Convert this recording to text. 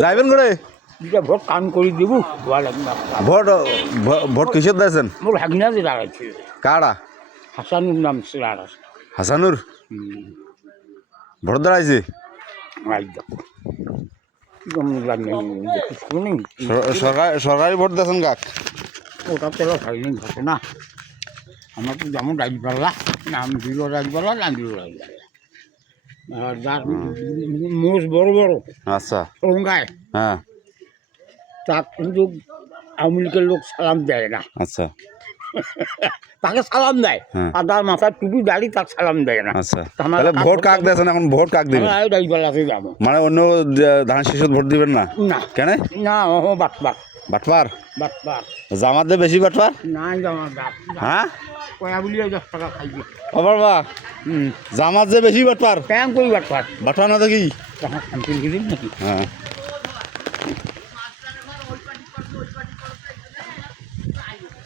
যাইবেন করে দুটা ভোট কাম করে দিব ভোট ভোট কিসের দিয়েছেন মোর ভাগিনা যে দাঁড়াইছে কারা হাসানুর নাম ছিল আর হাসানুর ভোট দাঁড়াইছে সরকারি ভোট দিয়েছেন কাক ওটা তো হয়নি ঘটনা আমার তো যেমন রাজপাল্লা নাম দিল রাজপাল্লা নাম দিল রাজপাল্লা আর যার মোষ বড় বড় আচ্ছা রঙ্গায় হ্যাঁ তার কিন্তু আওয়ামী লীগের লোক সালাম দেয় না আচ্ছা তাকে সালাম দেয় হ্যাঁ। আর তার মাথায় টুপি দাড়ি তাকে সালাম দেয় না আচ্ছা তাহলে ভোট কাক দিয়েছেন এখন ভোট কাক দিবেন রাজপাল্লাতে যাবো মানে অন্য ধান শীষত ভোট দিবেন না না কেন না ও বাটবার বাটপার বাটবার জামাত দিয়ে বেশি বাটপার নাই যাওয়া হ্যাঁ কয়া বলি 10 টাকা খাইবে খবর বা জামাত যে বেশি বাটপার প্যাং কই বাটবার বাটপার না তো কি তখন শান্তি নাকি হ্যাঁ